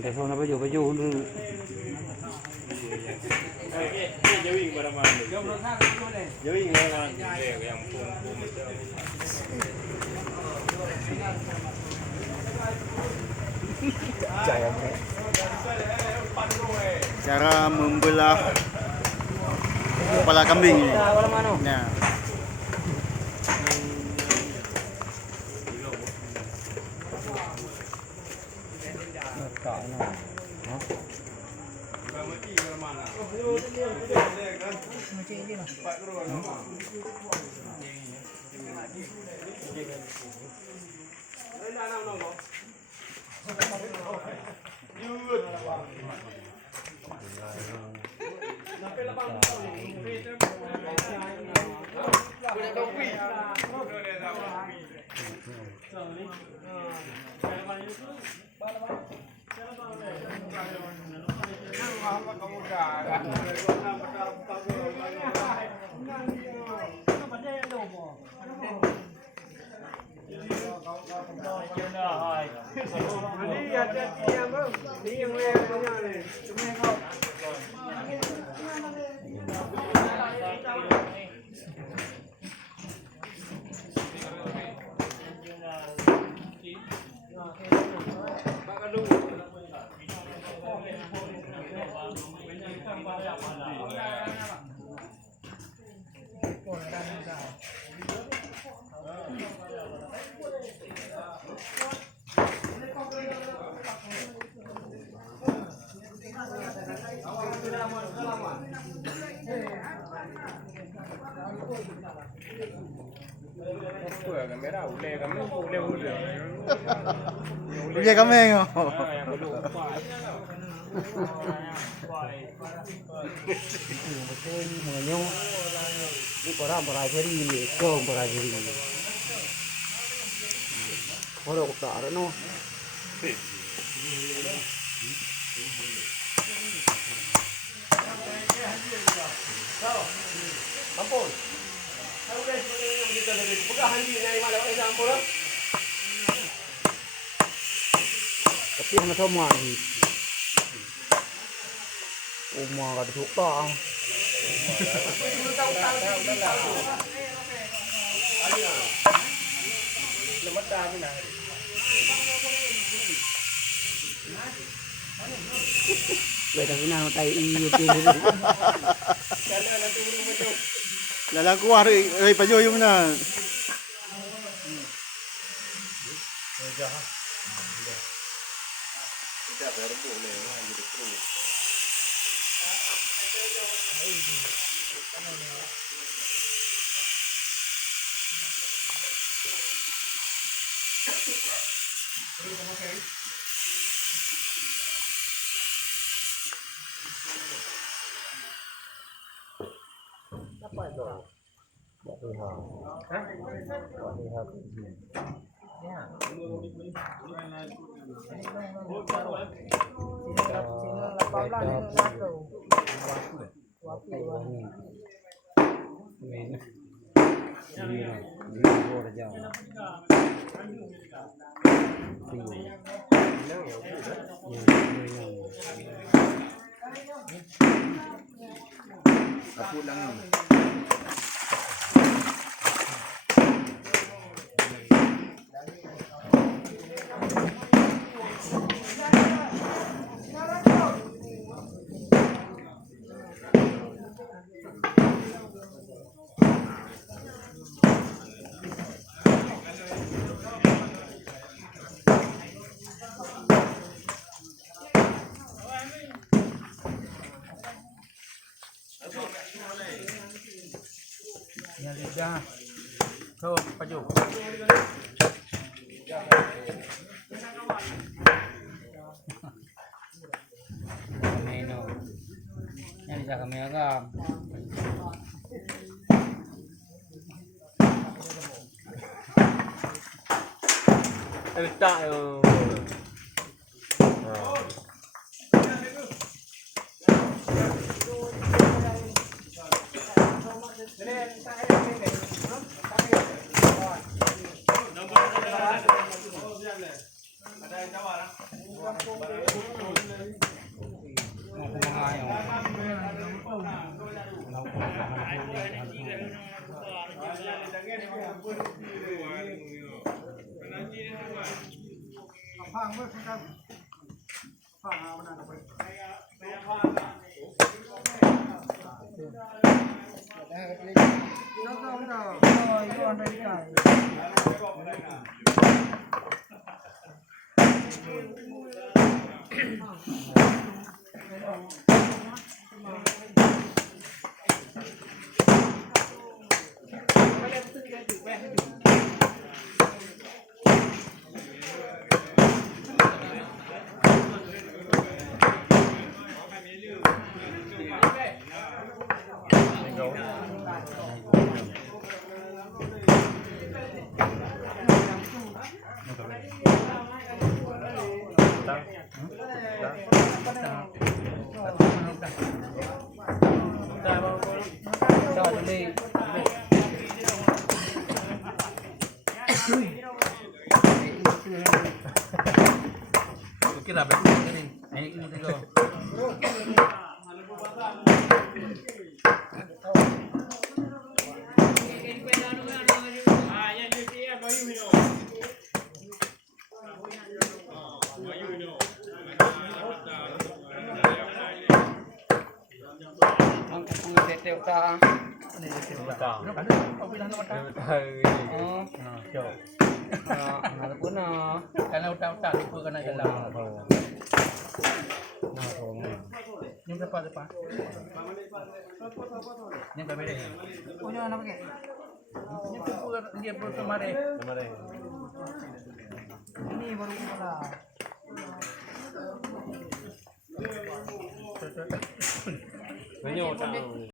แต่พอเราไปอยู่นึงจะวิ่งประมาณจะวิ่งประมาณเด็กอย่างพวกมันcara membelah kepala kambing ni. Nah. Ulia kambing. betul menyo di koran berajari ni kong berajari kalau kita ada no Ampun. Saya udah kita lagi pegahan di nai malam ini ampun lah. tapi hanya sama ni umma kad thukta Lemat dah ni lah. vậy là cái nào tay y kia Lala kuah oi pajo yung na. apa itu buat lihat buat lihat ya Aku lang. nhà đi ra thôi phải dùng menu nhà đi ra kamera kan Tak. Ada yang jawab lah. พังเมื่อกี้กันพังเอามันนั่นไปแล้วก็ไม่ได้ย้อนไปไกล Kira betul ini. Ini juga. Angkat punya tetep tak? Ini tetep tak. Kau bilang apa tak? Oh, jauh. Nah, pun karena utak-utak lupa kena jalan. Nah, ini berapa depan? Ini berapa ni? Oh, jangan apa ke? Ini pun dia pun kemarin. Ini baru kepala. Menyo tak.